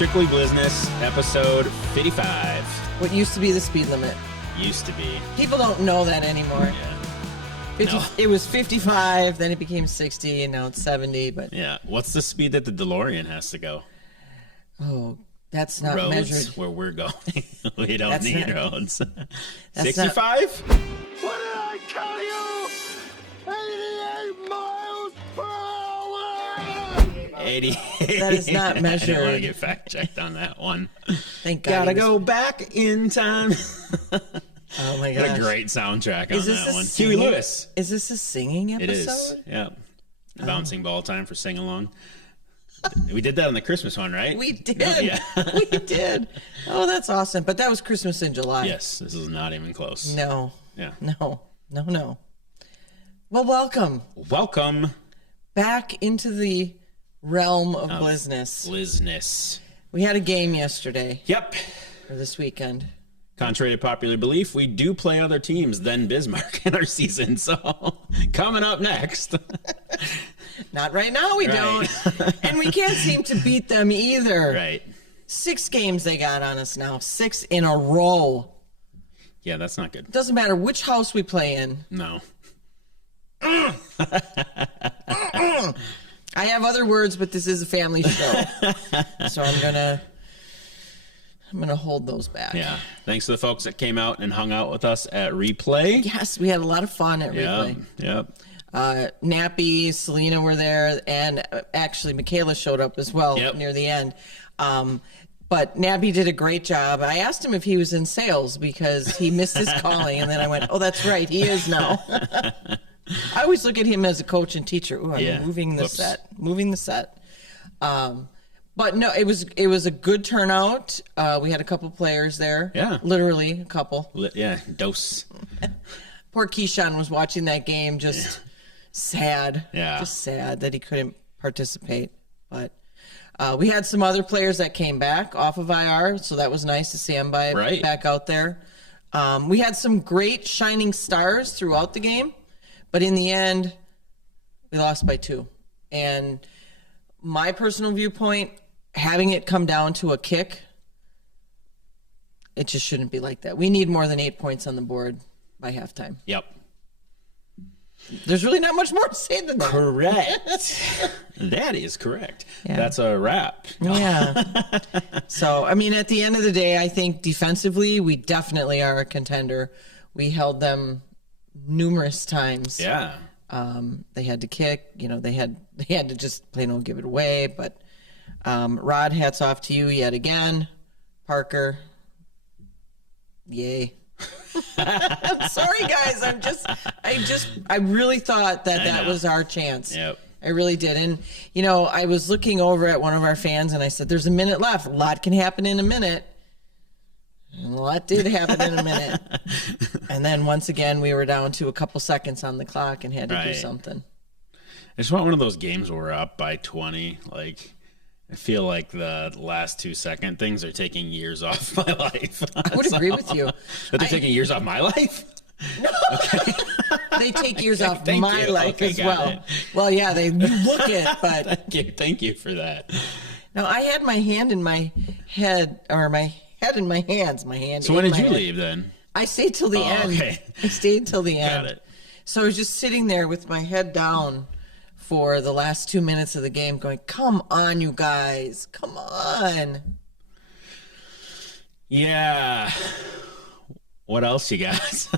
Strictly Blizzness, episode 55. What used to be the speed limit. Used to be. People don't know that anymore. Yeah. No. It was 55, then it became 60, and now it's 70. But Yeah. What's the speed that the DeLorean has to go? oh, that's not Roads measured. where we're going. We don't That's need not- roads. that's 65? What did I tell you? 88 miles per hour! 88. That is not I didn't want to measured. get fact checked on that one. Thank God. Gotta he was- go back in time. Oh my What gosh. a great soundtrack Is on this that a one. singing- Huey Lewis. Is this a singing It episode? is. Yeah. Bouncing ball time for sing along. We did that on the Christmas one, right? We did. Yeah. We did. Oh, that's awesome. But that was Christmas in July. Yes, this is not even close. No. Yeah. No. Well, welcome Welcome, back into the realm of Blizzness. Blizzness. We had a game yesterday, Yep. or this weekend. Contrary to popular belief, we do play other teams than Bismarck in our season. So, coming up next. Not right now, we Right. don't. And we can't seem to beat them either. Right. 6 games they got on us now. 6 in a row. Yeah, that's not good. Doesn't matter which house we play in. No. I have other words, but this is a family show. So I'm gonna hold those back. Yeah. Thanks to the folks that came out and hung out with us at Replay. Yes, we had a lot of fun at Replay. Yep. Nappy, Selena were there, and actually Michaela showed up as well Yep. near the end. But Nappy did a great job. I asked him if he was in sales because he missed his calling, and then I went, "Oh, that's right, he is now." I always look at him as a coach and teacher. Ooh, I'm Yeah. moving the Whoops. set. But no, it was a good turnout. We had a couple players there. Yeah. Literally a couple. Yeah. Dose. Poor Keyshawn was watching that game just sad. Yeah. Just sad that he couldn't participate. But we had some other players that came back off of IR, so that was nice to see them Right. back out there. We had some great shining stars throughout the game, but in the end, we lost by 2. And my personal viewpoint, having it come down to a kick, it just shouldn't be like that. We need more than 8 points on the board by halftime. Yep. There's really not much more to say than that. Correct. That is correct. Yeah. That's a wrap. Yeah. So, I mean, at the end of the day, I think defensively, we definitely are a contender. We held them numerous times. Yeah. They had to kick, they had to just plain old give it away. But Rod, hats off to you yet again. Parker, yay. I'm sorry, guys. I really thought that was our chance. Yep. I really did. And, I was looking over at one of our fans and I said, there's a minute left. A lot can happen in a minute. And a lot did happen in a minute. And then once again, we were down to a couple seconds on the clock and had to do Right. something. I just want one of those games where we're up by 20. Like, I feel like the last 2-second things are taking years off my life. I would agree with you. That they're taking years off my life? They take years off Thank my you. life Okay, as got well. it. Well, yeah, you look it, but Thank you for that. no, I had my hand in my head, or my head in my hands. My hand. So in when did my you head. leave then? I stayed till the end. okay. I stayed till the end. Got it. So I was just sitting there with my head down for the last 2 minutes of the game going, come on, you guys. Come on. Yeah. What else you got?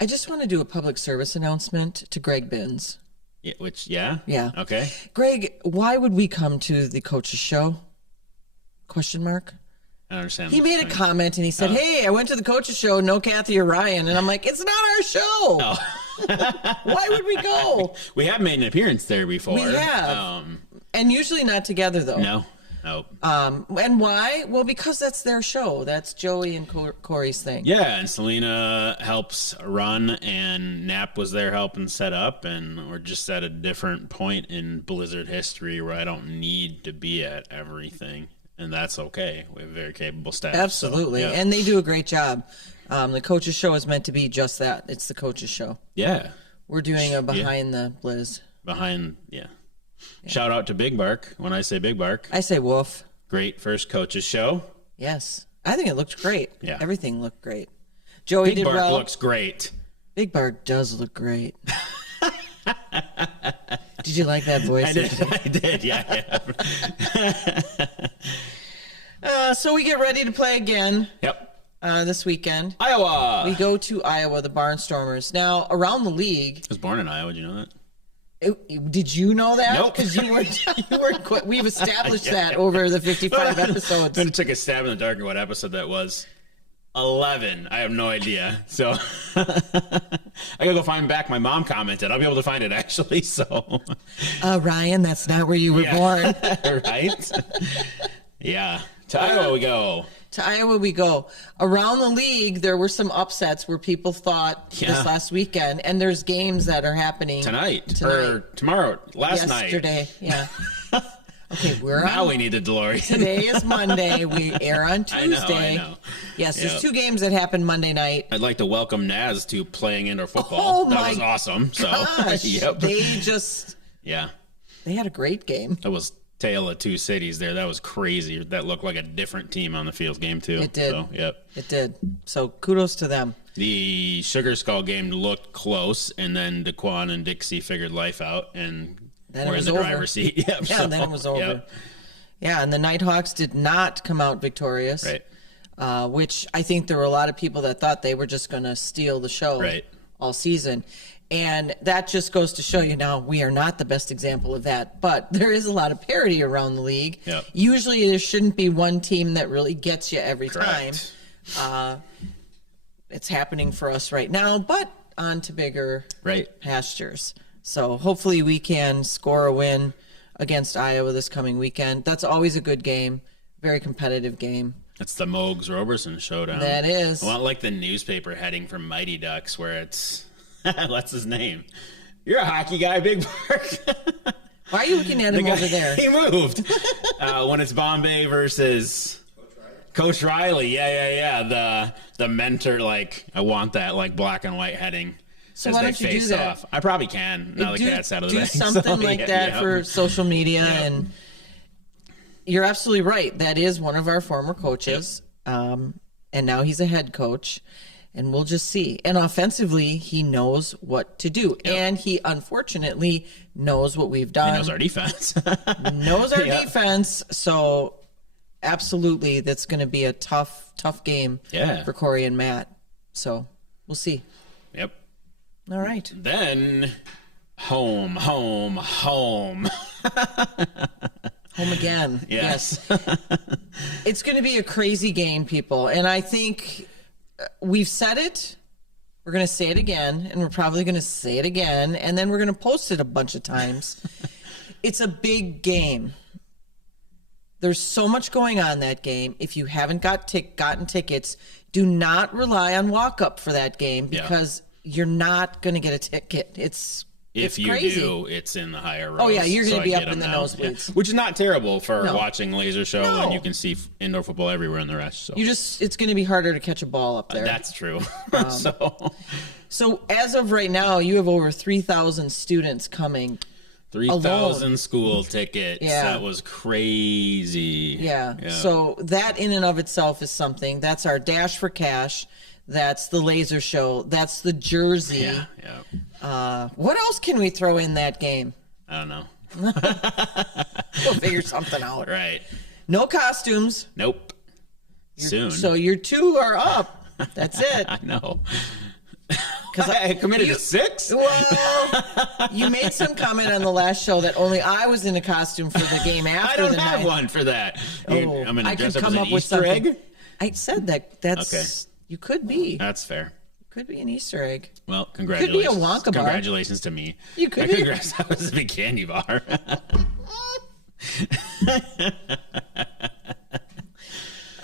I just want to do a public service announcement to Greg Binns. Yeah? Yeah. Okay. Greg, why would we come to the coach's show? Question mark. I understand. He made a comment and he said, hey, I went to the coach's show, no Kathy or Ryan. And I'm like, it's not our show. Why would we go? We have made an appearance there before. We have. And usually not together, though. No. And why? Well, because that's their show. That's Joey and Corey's thing. Yeah, and Selena helps run, and Nap was there helping set up, and we're just at a different point in Blizzard history where I don't need to be at everything, and that's okay. We have a very capable staff. Absolutely. So, yeah. And they do a great job. The coach's show is meant to be just that. It's the coach's show. Yeah. We're doing a behind the Blizz. Shout out to Big Bark when I say Big Bark. I say woof. Great first coaches show. Yes. I think it looked great. Yeah. Everything looked great. Joey Big did Bark well. looks great. Big Bark does look great. Did you like that voice? I did, yeah. So we get ready to play again Yep. this weekend. Iowa. We go to Iowa, the Barnstormers. Now, around the league, I was born in Iowa. Did you know that? did you know that? Nope. Because you weren't quite, we've established that over the 55 episodes. I'm going to take a stab in the dark at what episode that was. 11. I have no idea. So I gotta go find back. My mom commented. I'll be able to find it actually. So Ryan, that's not where you were born. Right? Yeah. To Iowa we go. To Iowa we go. Around the league, there were some upsets where people thought this last weekend, and there's games that are happening Tonight. Or tomorrow. Last night. Yesterday, yeah. Okay, now we need the DeLorean. Today is Monday. We air on Tuesday. I know. Yes, there's 2 games that happened Monday night. I'd like to welcome Naz to playing indoor football. Oh, that my was awesome. So gosh. yep. They had a great game. That was Tale of Two Cities there. That was crazy. That looked like a different team on the field game too. It did. So, yep. It did. So kudos to them. The Sugar Skull game looked close, and then Daquan and Dixie figured life out, and Then we're it in was the over. driver's seat. Yep, Yeah, so, and then it was over. Yep. Yeah, and the Nighthawks did not come out victorious. Right. Which I think there were a lot of people that thought they were just going to steal the show Right. all season. And that just goes to show you now we are not the best example of that. But there is a lot of parity around the league. Yep. Usually there shouldn't be one team that really gets you every Correct. time. It's happening for us right now, but on to bigger Right. pastures. So hopefully we can score a win against Iowa this coming weekend. That's always a good game, very competitive game. That's the Mogs Roberson showdown. That is. I want like the newspaper heading from Mighty Ducks where it's what's his name? You're a hockey guy, Big Bark. Why are you looking at him over there? He moved. When it's Bombay versus Coach Riley. Yeah. The mentor, like, I want that, like, black and white heading. So as why they don't you do face that? off. I probably can. Now the cat's out of the do bag. something So, like yeah, that yeah. for social media. Yeah. And you're absolutely right. That is one of our former coaches. And now he's a head coach. And we'll just see. And offensively, he knows what to do. Yep. And he, unfortunately, knows what we've done. He knows our defense. Knows our Yep. defense. So, absolutely, that's going to be a tough game for Corey and Matt. So, we'll see. Yep. All right. Then home. Home again. Yes. It's going to be a crazy game, people. And I think we've said it. We're going to say it again. And we're probably going to say it again. And then we're going to post it a bunch of times. It's a big game. There's so much going on that game. If you haven't gotten tickets, do not rely on walk-up for that game because you're not going to get a ticket. It's If you crazy. do, it's in the higher rows. Oh, yeah, you're gonna I be get up in them the now. nosebleeds. Yeah. Which is not terrible for No. watching laser show, No. and you can see indoor football everywhere in the rest. So it's going to be harder to catch a ball up there. that's true. So as of right now, you have over 3,000 students coming. 3,000 school tickets. Yeah. That was crazy. Yeah. So that in and of itself is something. That's our Dash for Cash. That's the laser show. That's the jersey. Yeah. What else can we throw in that game? I don't know. We'll figure something out. Right. No costumes. Nope. Soon. So your 2 are up. That's it. I know. Because I committed to 6? Well, you made some comment on the last show that only I was in a costume for the game after I don't the have night. one for that. Oh, I'm going to I dress could up as come an up with Easter something. egg. I said that's Okay. you could be. That's fair. Could be an Easter egg. Well, Could congratulations. be a Wonka bar. Congratulations to me. You could I be. could dress up as a big candy bar.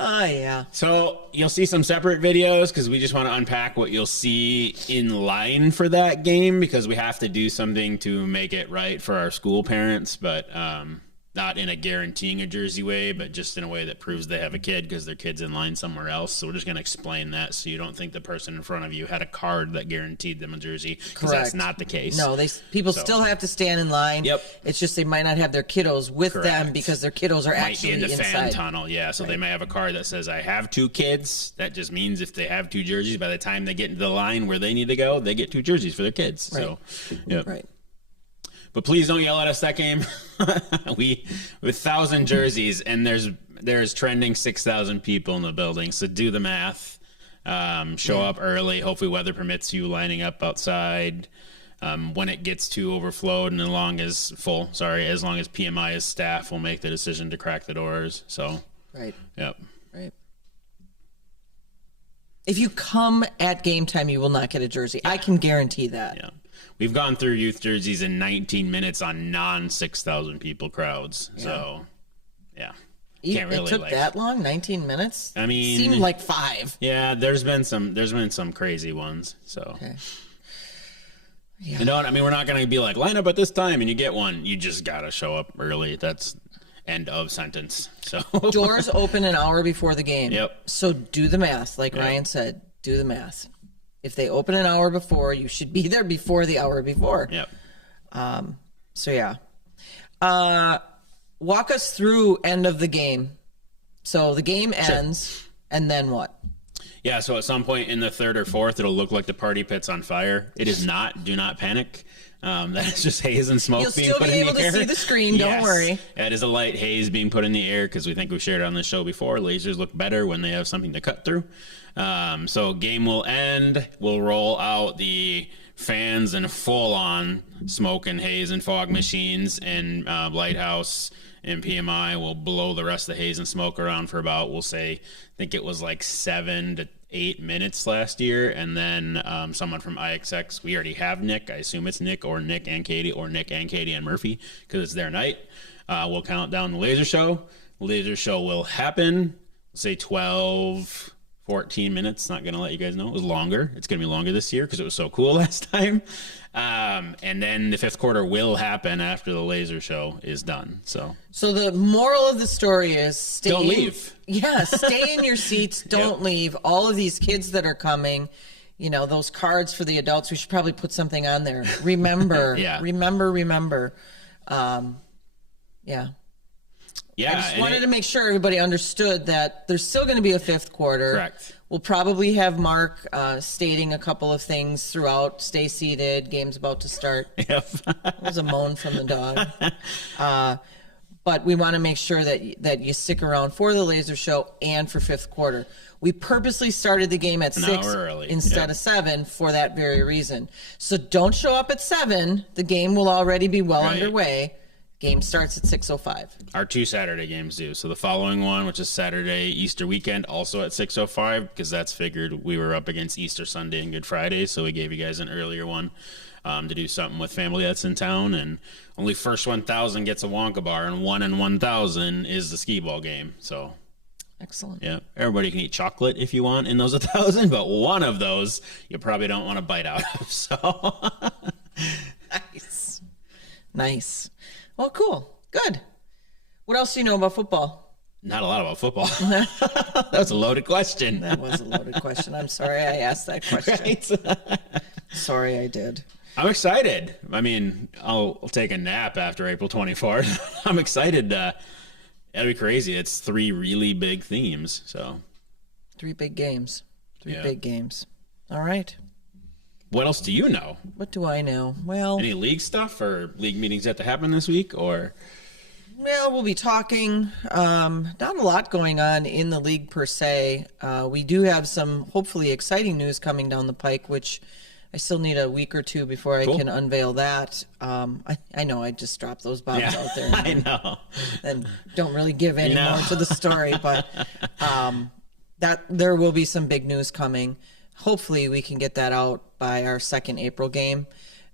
Oh yeah. So you'll see some separate videos because we just want to unpack what you'll see in line for that game because we have to do something to make it right for our school parents. But then not in a guaranteeing a jersey way, but just in a way that proves they have a kid because their kid's in line somewhere else. So we're just going to explain that so you don't think the person in front of you had a card that guaranteed them a jersey, because that's not the case. No, people still have to stand in line. Yep. It's just they might not have their kiddos with them because their kiddos are actually in the inside. fan tunnel. Yeah, so they may have a card that says, I have 2 kids. That just means if they have 2 jerseys, by the time they get into the line where they need to go, they get 2 jerseys for their kids. Right. So, yep. Right. But please don't yell at us that game. We with 1,000 jerseys, and there's trending 6,000 people in the building. So do the math. Show up early. Hopefully weather permits you lining up outside. When it gets too overflowed and as long as PMI is staff will make the decision to crack the doors. So right. Yep. Right. If you come at game time, you will not get a jersey. I can guarantee that. Yeah. We've gone through youth jerseys in 19 minutes on non-6,000 people crowds. Yeah. So, yeah. It took that long? 19 minutes? I mean, it seemed like 5. Yeah, there's been some crazy ones. So, okay. Yeah. You know what I mean? We're not going to be like, line up at this time and you get one. You just got to show up early. That's end of sentence. So doors open an hour before the game. Yep. So do the math. Like Ryan said, do the math. If they open an hour before, you should be there before the hour before. Yep. So yeah. Walk us through end of the game. So the game ends, and then what? Yeah, so at some point in the 3rd or 4th, it'll look like the party pit's on fire. It is not. Do not panic. That is just haze and smoke being put in the air. You'll still be able to see the screen. Don't worry. It is a light haze being put in the air because we think we've shared it on the show before. Lasers look better when they have something to cut through. So game will end. We'll roll out the fans and full-on smoke and haze and fog machines, and Lighthouse and PMI will blow the rest of the haze and smoke around for about, we'll say, I think it was like 7 to 8 minutes last year, and then someone from IXX. We already have Nick. I assume it's Nick and Katie, or Nick and Katie and Murphy, because it's their night. We'll count down the laser show. Laser show will happen, say 12, 14 minutes. Not going to let you guys know. It was longer. It's going to be longer this year because it was so cool last time. And then the 5th quarter will happen after the laser show is done. So the moral of the story is don't leave. Yeah, stay in your seats. Don't leave. All of these kids that are coming, those cards for the adults, we should probably put something on there. Remember. Remember. Yeah. Yeah, I just wanted to make sure everybody understood that there's still going to be a 5th quarter. Correct. We'll probably have Mark stating a couple of things throughout. Stay seated. Game's about to start. Yep. That was a moan from the dog. But we want to make sure that you stick around for the laser show and for 5th quarter. We purposely started the game at 6 instead of 7 for that very reason. So don't show up at 7. The game will already be well underway. Game starts at 6:05. Our 2 Saturday games do. So the following one, which is Saturday, Easter weekend, also at 6:05, because that's figured we were up against Easter Sunday and Good Friday, so we gave you guys an earlier one to do something with family that's in town. And only first 1,000 gets a Wonka bar, and 1 in 1,000 is the skee ball game. So excellent. Yeah, everybody can eat chocolate if you want in those 1,000, but one of those you probably don't want to bite out of. So nice. Well, cool. Good. What else do you know about football? Not a lot about football. That was a loaded question. That was a loaded question. I'm sorry I asked that question. Right? Sorry I did. I'm excited. I mean, I'll take a nap after April 24th. I'm excited. That'd be crazy. It's 3 really big themes. So 3 big games. 3 big games. All right. What else do you know? What do I know? Well, any league stuff or league meetings that to happen this week, or? Well, we'll be talking. Not a lot going on in the league per se. We do have some hopefully exciting news coming down the pike, which I still need a week or 2 before I can unveil that. I know I just dropped those bombs out there. I know. And don't really give any more to the story, but that there will be some big news coming. Hopefully we can get that out by our 2nd April game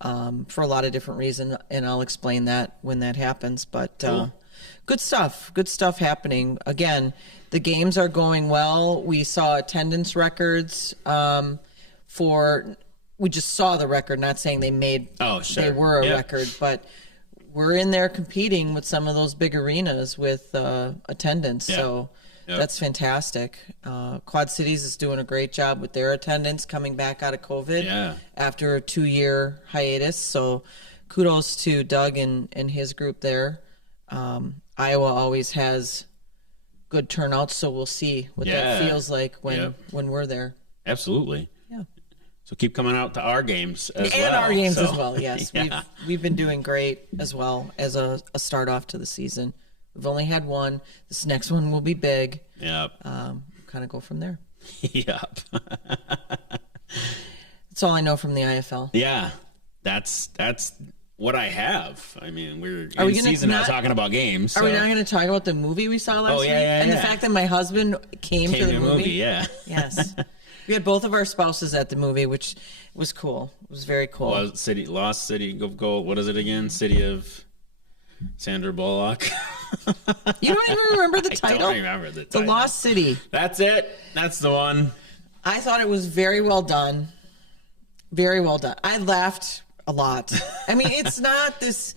for a lot of different reasons, and I'll explain that when that happens. But good stuff happening. Again, the games are going well. We saw attendance records we just saw the record, not saying they made they were a record, but we're in there competing with some of those big arenas with attendance. Yeah. So that's fantastic. Quad Cities is doing a great job with their attendance coming back out of COVID after a 2-year hiatus. So kudos to Doug and his group there. Iowa always has good turnouts, so we'll see what that feels like when we're there. Absolutely. Yeah. So keep coming out to our games as well. And our games as well, yes. We've been doing great as well as a start off to the season. We've only had one. This next one will be big. Yep. Kind of go from there. Yep. That's all I know from the IFL. Yeah. That's what I have. I mean, we're in season not talking about games. Are we not going to talk about the movie we saw last week? And the fact that my husband came to the movie? Yeah. Yes. We had both of our spouses at the movie, which was cool. It was very cool. Lost City of Gold. What is it again? City of Sandra Bullock. You don't even remember the title? I don't remember the title. The Lost City. That's it. That's the one. I thought it was very well done. Very well done. I laughed a lot. I mean, it's not this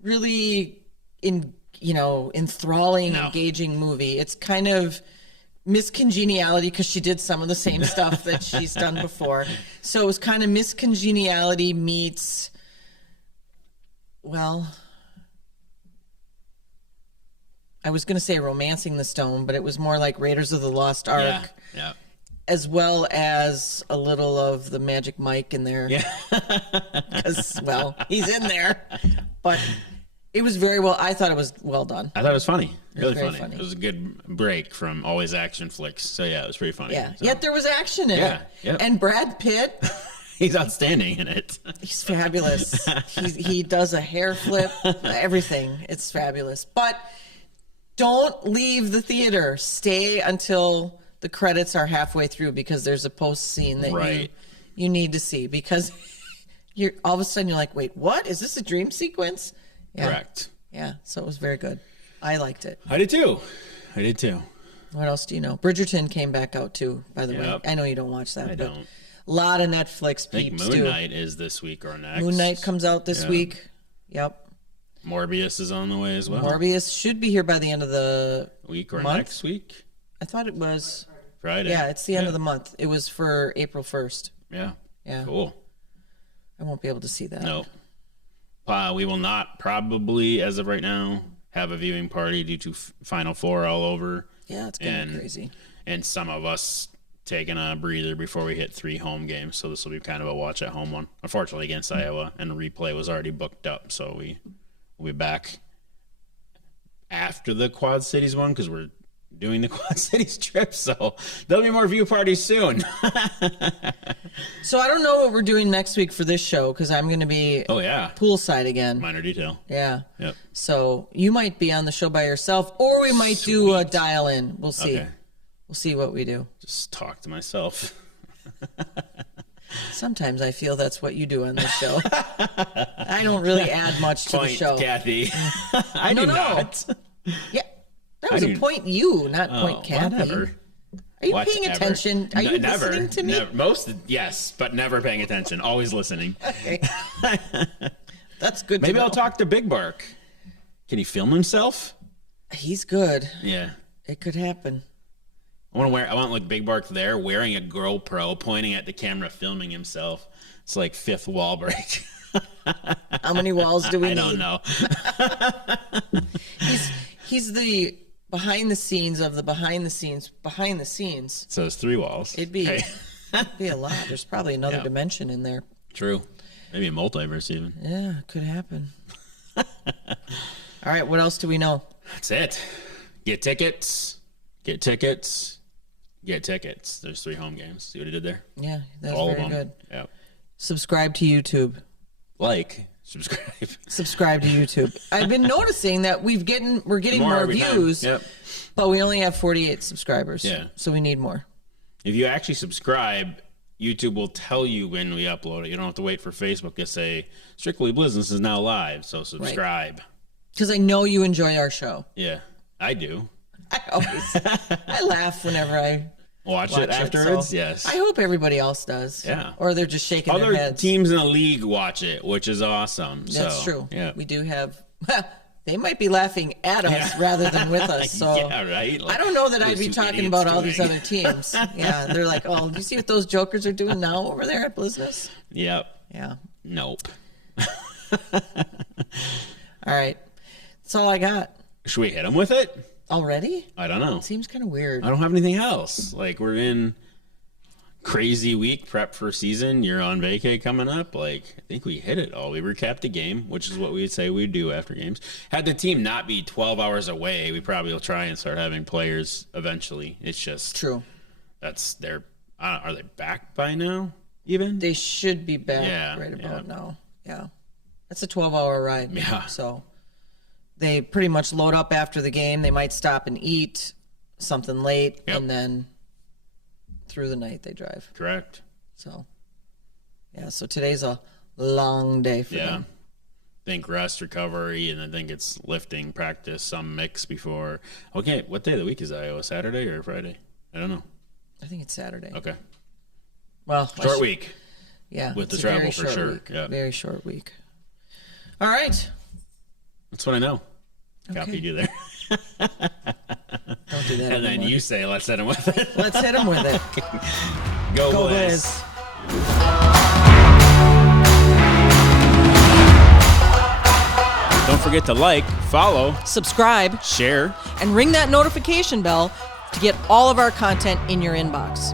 really enthralling, engaging movie. It's kind of miscongeniality because she did some of the same stuff that she's done before. So it was kind of miscongeniality meets, well, I was going to say Romancing the Stone, but it was more like Raiders of the Lost Ark. Yeah. As well as a little of the Magic Mike in there. Yeah. Because, well, he's in there. But it was I thought it was well done. I thought it was funny. Really very funny. It was a good break from always action flicks. So, yeah, it was pretty funny. Yeah. So. Yet there was action in it. Yeah. And Brad Pitt. He's outstanding in it. He's fabulous. He does a hair flip, everything. It's fabulous. But don't leave the theater. Stay until the credits are halfway through because there's a post scene that you need to see because you're all of a sudden you're like, wait, what? Is this a dream sequence? Yeah. Correct. Yeah. So it was very good. I liked it. I did too. What else do you know? Bridgerton came back out too, by the way. I know you don't watch that. I don't. A lot of Netflix peeps I think Moon Knight is this week or next. Moon Knight comes out this week. Yep. Morbius is on the way as well. Morbius should be here by the end of the week or month? Next week. I thought it was Friday. Yeah, it's the end of the month. It was for April 1st. Yeah. Yeah. Cool. I won't be able to see that. No. We will not probably, as of right now, have a viewing party due to Final Four all over. Yeah, it's going to be crazy. And some of us taking a breather before we hit 3 home games. So this will be kind of a watch-at-home one. Unfortunately, against Iowa. And the replay was already booked up. So we'll be back after the Quad Cities one because we're doing the Quad Cities trip, so there'll be more view parties soon. So I don't know what we're doing next week for this show because I'm going to be poolside again. Minor detail. Yeah. Yep. So you might be on the show by yourself, or we might do a dial-in. We'll see. Okay. We'll see what we do. Just talk to myself. Sometimes I feel that's what you do on this show. I don't really add much to the show. Kathy. I do not. Yeah. That was a point you, not point Kathy. Whatever. Are you paying attention? Are you listening to me? Yes, but never paying attention. Always listening. Okay. That's good. Maybe I'll talk to Big Bark. Can he film himself? He's good. Yeah. It could happen. I want like Big Bark there wearing a GoPro, pointing at the camera, filming himself. It's like fifth wall break. How many walls do we need? I don't know. He's the behind the scenes of the behind the scenes. So it's 3 walls. It'd be a lot. There's probably another dimension in there. True. Maybe a multiverse even. Yeah, it could happen. All right, what else do we know? That's it. Get tickets. Get tickets. Get tickets. There's 3 home games. See what he did there? Yeah, that's All very of them. good. Yeah. Subscribe to YouTube. Subscribe to YouTube. I've been noticing that we're getting more views, but we only have 48 subscribers. Yeah. So we need more. If you actually subscribe, YouTube will tell you when we upload it. You don't have to wait for Facebook to say Strictly Blizzness is now live. So subscribe. Because I know you enjoy our show. Yeah, I do. I laugh whenever I watch it afterwards. Yes. I hope everybody else does. Yeah. Or they're just shaking their Other heads. teams in the league watch it, which is awesome. That's true. Yeah. We do have they might be laughing at us rather than with us. So Yeah, right? Like, I don't know that I'd what are be you talking idiots about all these doing? other teams. Yeah, they're like, oh, do you see what those jokers are doing now over there at Blizzness? Yep. Yeah. Nope. All right. That's all I got. Should we hit them with it? Already? I don't know. Seems kind of weird. I don't have anything else. Like, we're in crazy week prep for season. You're on vacay coming up. Like, I think we hit it all. We recapped the game, which is what we'd say we'd do after games. Had the team not be 12 hours away, we probably will try and start having players eventually. It's just True. that's their. Are they back by now? Even They should be back Yeah, right about yeah. now. Yeah. That's a 12-hour ride. Yeah. So they pretty much load up after the game. They might stop and eat something late, Yep. and then through the night they drive. correct. So, yeah, so today's a long day for Yeah. them. Think rest, recovery, and I think it's lifting, practice, some mix before. Okay, what day of the week is Iowa? Saturday or Friday? I don't know. I think it's Saturday. Okay, Well, short week. Yeah. with the it's a very travel for short sure. week. Yeah. Very short week. All right. That's what I know. Okay. Copied you there. Don't do that And then anymore. you say, let's hit him with it. Let's hit them with it. Go, Go Blizz. Blizz. Don't forget to like, follow, Subscribe share. and ring that notification bell to get all of our content in your inbox.